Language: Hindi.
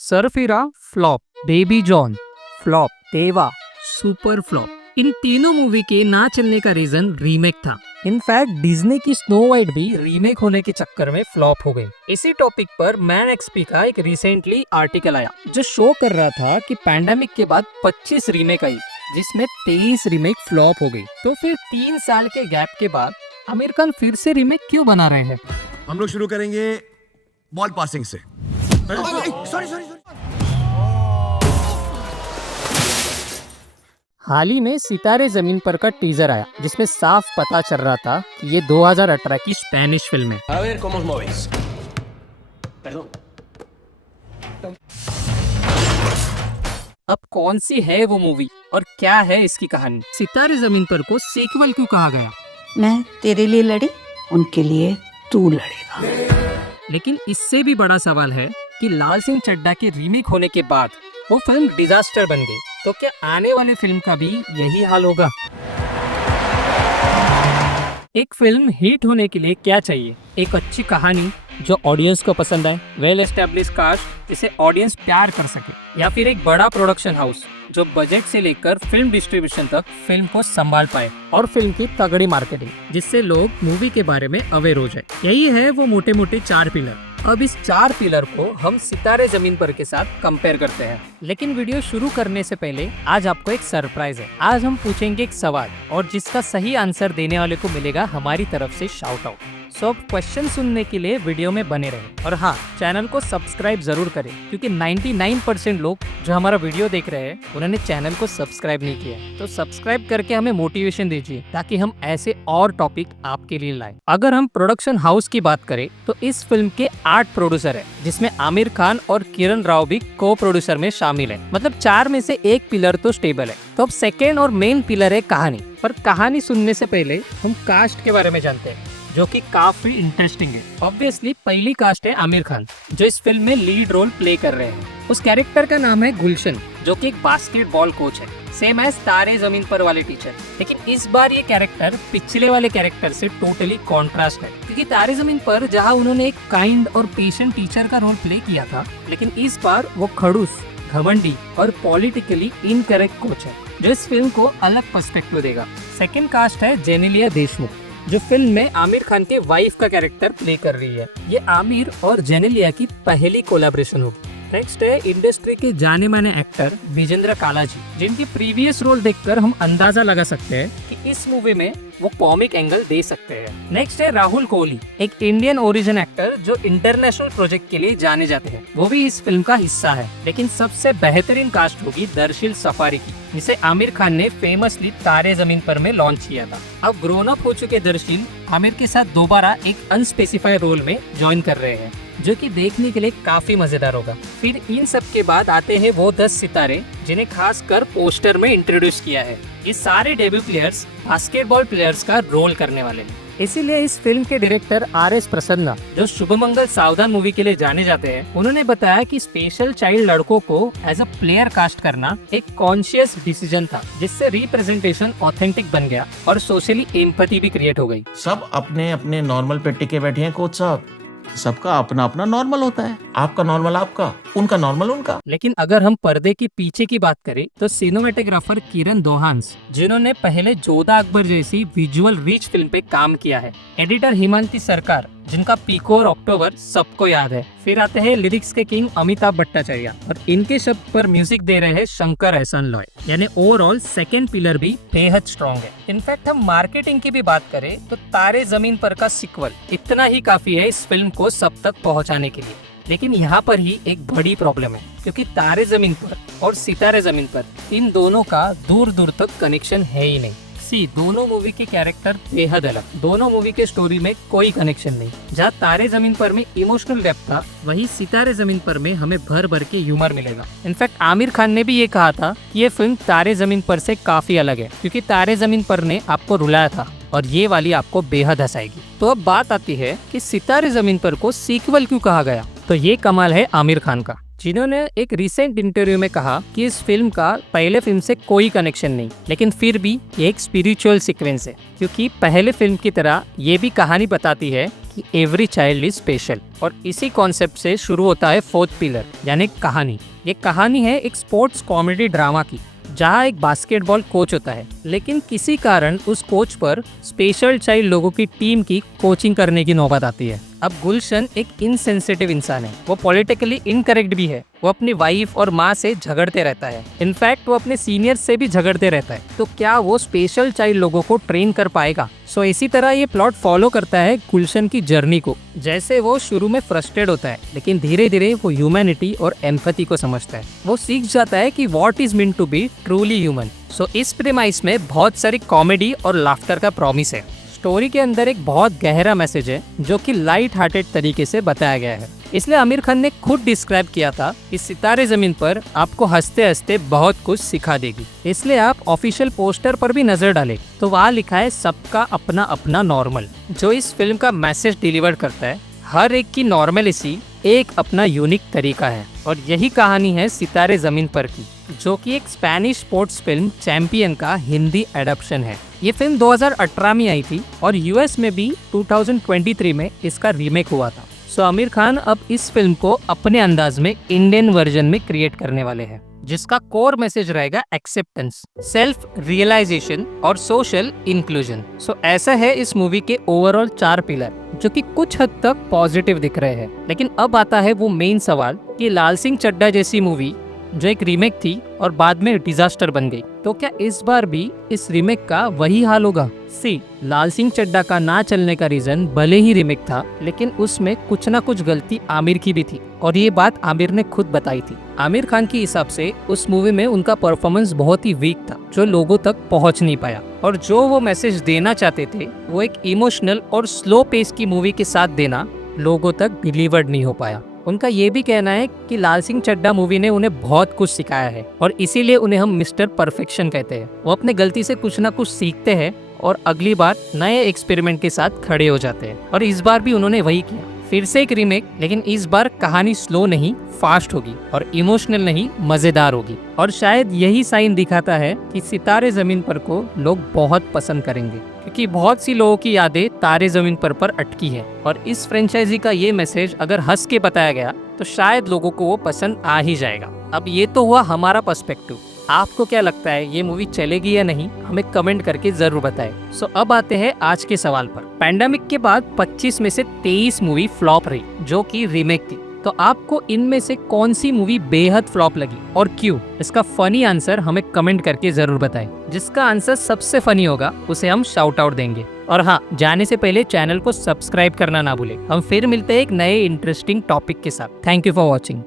Sarfira flop, baby John flop, देवा सुपर फ्लॉप। इन तीनों मूवी के ना चलने का रीजन रीमेक था। इनफैक्ट डिज्नी की स्नो वाइट भी रीमेक होने के चक्कर में फ्लॉप हो गई। इसी टॉपिक पर मैन एक्सपी का एक रिसेंटली आर्टिकल आया जो शो कर रहा था कि पैंडेमिक के बाद 25 रीमेक आई जिसमें 23 रीमेक फ्लॉप हो गई। तो फिर 3 साल के गैप के बाद आमिर खान फिर से रीमेक क्यों बना रहे हैं? हम लोग शुरू करेंगे बॉल पासिंग से। सॉरी। हाल ही में सितारे जमीन पर का टीजर आया जिसमें साफ पता चल रहा था कि ये 2018 की स्पेनिश फिल्म है। A ver cómo os movéis. Perdón. अब कौन सी है वो मूवी और क्या है इसकी कहानी? सितारे जमीन पर को सीक्वल क्यों कहा गया? मैं तेरे लिए लड़ी, उनके लिए तू लड़ेगा। लेकिन इससे भी बड़ा सवाल है कि लाल सिंह चड्ढा के रीमेक होने के बाद वो फिल्म डिजास्टर बन गई, तो क्या आने वाली फिल्म का भी यही हाल होगा? एक फिल्म हिट होने के लिए क्या चाहिए? एक अच्छी कहानी जो ऑडियंस को पसंद आए, वेल एस्टेब्लिश कास्ट जिसे ऑडियंस प्यार कर सके, या फिर एक बड़ा प्रोडक्शन हाउस जो बजट से लेकर फिल्म डिस्ट्रीब्यूशन तक फिल्म को संभाल पाए, और फिल्म की तगड़ी मार्केटिंग जिससे लोग मूवी के बारे में अवेयर हो जाए। यही है वो मोटे मोटे 4 पिलर। अब इस 4 पिलर को हम सितारे जमीन पर के साथ कंपेयर करते हैं। लेकिन वीडियो शुरू करने से पहले आज आपको एक सरप्राइज है। आज हम पूछेंगे एक सवाल और जिसका सही आंसर देने वाले को मिलेगा हमारी तरफ से शाउट आउट। सो क्वेश्चन सुनने के लिए वीडियो में बने रहें और हाँ, चैनल को सब्सक्राइब जरूर करें क्योंकि 99% लोग जो हमारा वीडियो देख रहे हैं उन्होंने चैनल को सब्सक्राइब नहीं किया। तो सब्सक्राइब करके हमें मोटिवेशन दीजिए ताकि हम ऐसे और टॉपिक आपके लिए लाएं। अगर हम प्रोडक्शन हाउस की बात करें तो इस फिल्म के 8 प्रोड्यूसर है जिसमें आमिर खान और किरण राव भी को प्रोड्यूसर में शामिल है। मतलब 4 में से एक पिलर तो स्टेबल है। तो अब सेकेंड और मेन पिलर है कहानी। पर कहानी सुनने से पहले हम कास्ट के बारे में जानते हैं जो कि काफी इंटरेस्टिंग है। ऑब्वियसली पहली कास्ट है आमिर खान जो इस फिल्म में लीड रोल प्ले कर रहे हैं। उस कैरेक्टर का नाम है गुलशन जो कि एक बास्केटबॉल कोच है, सेम एज तारे जमीन पर वाले टीचर। लेकिन इस बार ये कैरेक्टर पिछले वाले कैरेक्टर से टोटली कॉन्ट्रास्ट है क्योंकि तारे जमीन पर जहाँ उन्होंने एक काइंड और पेशेंट टीचर का रोल प्ले किया था, लेकिन इस बार वो खड़ूस, घमंडी और पॉलिटिकली इनकरेक्ट कोच है जो इस फिल्म को अलग पर्सपेक्टिव देगा। सेकेंड कास्ट है जेनेलिया देशमुख जो फिल्म में आमिर खान के वाइफ का कैरेक्टर प्ले कर रही है। ये आमिर और जेनेलिया की पहली कोलैबोरेशन होगी। नेक्स्ट है इंडस्ट्री के जाने माने एक्टर विजेंद्र कालाजी जिनकी प्रीवियस रोल देखकर हम अंदाजा लगा सकते हैं कि इस मूवी में वो कॉमिक एंगल दे सकते हैं। नेक्स्ट है राहुल कोहली, एक इंडियन ओरिजिन एक्टर जो इंटरनेशनल प्रोजेक्ट के लिए जाने जाते हैं, वो भी इस फिल्म का हिस्सा है। लेकिन सबसे बेहतरीन कास्ट होगी दर्शिल सफारी की जिसे आमिर खान ने फेमसली तारे जमीन पर में लॉन्च किया था। अब ग्रोन अप हो चुके दर्शिल आमिर के साथ दोबारा एक अनस्पेसिफाइड रोल में ज्वाइन कर रहे हैं जो कि देखने के लिए काफी मजेदार होगा। फिर इन सब के बाद आते हैं वो 10 सितारे जिन्हें खासकर पोस्टर में इंट्रोड्यूस किया है। ये सारे डेब्यू प्लेयर्स बास्केटबॉल प्लेयर्स का रोल करने वाले हैं। इसीलिए इस फिल्म के डायरेक्टर RS प्रसन्ना जो शुभमंगल सावधान मूवी के लिए जाने जाते हैं, उन्होंने बताया कि स्पेशल चाइल्ड लड़कों को एज अ प्लेयर कास्ट करना एक कॉन्शियस डिसीजन था जिससे रिप्रेजेंटेशन ऑथेंटिक बन गया और सोशली एम्पैथी भी क्रिएट हो गई। सब अपने अपने नॉर्मल पे टिके बैठे हैं कोच साहब, सबका अपना अपना नॉर्मल होता है। आपका नॉर्मल आपका, उनका नॉर्मल उनका। लेकिन अगर हम पर्दे के पीछे की बात करें तो सिनेमेटोग्राफर किरण दोहांस जिन्होंने पहले जोधा अकबर जैसी विजुअल रिच फिल्म पे काम किया है, एडिटर हिमांति सरकार जिनका पीको और अक्टूबर सबको याद है, फिर आते हैं लिरिक्स के किंग अमिताभ भट्टाचार्य और इनके शब्द पर म्यूजिक दे रहे हैं शंकर एहसान लॉय। यानी ओवरऑल सेकेंड पिलर भी बेहद स्ट्रॉन्ग है। इनफैक्ट हम मार्केटिंग की भी बात करें तो तारे जमीन पर का सीक्वल इतना ही काफी है इस फिल्म को सब तक पहुंचाने के लिए। लेकिन यहाँ पर ही एक बड़ी प्रॉब्लम है क्योंकि तारे जमीन पर और सितारे जमीन पर इन दोनों का दूर दूर तक कनेक्शन है ही नहीं। दोनों मूवी के कैरेक्टर बेहद अलग, दोनों मूवी के स्टोरी में कोई कनेक्शन नहीं। जहाँ तारे जमीन पर में इमोशनल डेप्थ था, वही सितारे जमीन पर में हमें भर भर के ह्यूमर मिलेगा। इनफैक्ट आमिर खान ने भी ये कहा था कि ये फिल्म तारे जमीन पर से काफी अलग है क्योंकि तारे जमीन पर ने आपको रुलाया था और ये वाली आपको बेहद हंसाएगी। तो अब बात आती है कि सितारे जमीन पर को सीक्वल क्यों कहा गया। तो ये कमाल है आमिर खान का। जिन्होंने एक रिसेंट इंटरव्यू में कहा कि इस फिल्म का पहले फिल्म से कोई कनेक्शन नहीं, लेकिन फिर भी ये एक स्पिरिचुअल सीक्वेंस है, क्योंकि पहले फिल्म की तरह ये भी कहानी बताती है कि एवरी चाइल्ड इज स्पेशल। और इसी कॉन्सेप्ट से शुरू होता है फोर्थ पिलर यानी कहानी। ये कहानी है एक स्पोर्ट्स कॉमेडी ड्रामा की, जहाँ एक बास्केटबॉल कोच होता है, लेकिन किसी कारण उस कोच पर स्पेशल चाइल्ड लोगों की टीम की कोचिंग करने की नौबत आती है। अब गुलशन एक इनसेंसिटिव इंसान है, वो पॉलिटिकली इनकरेक्ट भी है, वो अपनी वाइफ और माँ से झगड़ते रहता है, इनफैक्ट वो अपने सीनियर से भी झगड़ते रहता है। तो क्या वो स्पेशल चाइल्ड लोगों को ट्रेन कर पाएगा? सो इसी तरह ये प्लॉट फॉलो करता है गुलशन की जर्नी को। जैसे वो शुरू में फ्रस्ट्रेट होता है, लेकिन धीरे धीरे वो ह्यूमैनिटी और एम्पैथी को समझता है। वो सीख जाता है कि what is meant to be truly human. So इस प्रेमाइस में बहुत सारी कॉमेडी और लाफ्टर का प्रॉमिस है। स्टोरी के अंदर एक बहुत गहरा मैसेज है जो कि लाइट हार्टेड तरीके से बताया गया है। इसलिए आमिर खान ने खुद डिस्क्राइब किया था कि सितारे जमीन पर आपको हंसते हंसते बहुत कुछ सिखा देगी। इसलिए आप ऑफिशियल पोस्टर पर भी नजर डालें तो वहाँ लिखा है सबका अपना अपना नॉर्मल, जो इस फिल्म का मैसेज डिलीवर करता है। हर एक की नॉर्मलिटी एक अपना यूनिक तरीका है, और यही कहानी है सितारे जमीन पर की, जो कि एक स्पेनिश स्पोर्ट्स फिल्म चैंपियन का हिंदी एडप्शन है। ये फिल्म 2018 में आई थी और यूएस में भी 2023 में इसका रीमेक हुआ था। सो आमिर खान अब इस फिल्म को अपने अंदाज में इंडियन वर्जन में क्रिएट करने वाले हैं, जिसका कोर मैसेज रहेगा एक्सेप्टेंस, सेल्फ रियलाइजेशन और सोशल इंक्लूजन। सो ऐसा है इस मूवी के ओवरऑल 4 पिलर, जो कि कुछ हद तक पॉजिटिव दिख रहे हैं। लेकिन अब आता है वो मेन सवाल कि लाल सिंह चड्ढा जैसी मूवी जो एक रीमेक थी और बाद में डिजास्टर बन गई, तो क्या इस बार भी इस रीमेक का वही हाल होगा? लाल सिंह चड्ढा का ना चलने का रीजन भले ही रीमेक था, लेकिन उसमें कुछ ना कुछ गलती आमिर की भी थी, और ये बात आमिर ने खुद बताई थी। आमिर खान के हिसाब से उस मूवी में उनका परफॉर्मेंस बहुत ही वीक था, जो लोगों तक पहुंच नहीं पाया, और जो वो मैसेज देना चाहते थे वो एक इमोशनल और स्लो पेस की मूवी के साथ देना लोगों तक डिलीवर्ड नहीं हो पाया। उनका ये भी कहना है कि लाल सिंह चड्ढा मूवी ने उन्हें बहुत कुछ सिखाया है, और इसीलिए उन्हें हम मिस्टर परफेक्शन कहते हैं। वो अपने गलती से कुछ ना कुछ सीखते हैं और अगली बार नए एक्सपेरिमेंट के साथ खड़े हो जाते हैं, और इस बार भी उन्होंने वही किया। फिर से एक रीमेक, लेकिन इस बार कहानी स्लो नहीं फास्ट होगी और इमोशनल नहीं मजेदार होगी, और शायद यही साइन दिखाता है कि सितारे जमीन पर को लोग बहुत पसंद करेंगे, क्योंकि बहुत सी लोगों की यादें तारे जमीन पर अटकी है। और इस फ्रेंचाइजी का ये मैसेज अगर हंस के बताया गया तो शायद लोगों को वो पसंद आ ही जाएगा। अब ये तो हुआ हमारा पर्सपेक्टिव, आपको क्या लगता है ये मूवी चलेगी या नहीं? हमें कमेंट करके जरूर बताएं। सो अब आते हैं आज के सवाल पर। पैंडेमिक के बाद 25 में से 23 मूवी फ्लॉप रही जो कि रीमेक थी, तो आपको इनमें से कौन सी मूवी बेहद फ्लॉप लगी और क्यों? इसका फनी आंसर हमें कमेंट करके जरूर बताएं। जिसका आंसर सबसे फनी होगा उसे हम शाउट आउट देंगे। और हाँ, जाने से पहले चैनल को सब्सक्राइब करना ना भूलें। हम फिर मिलते हैं एक नए इंटरेस्टिंग टॉपिक के साथ। Thank you for watching.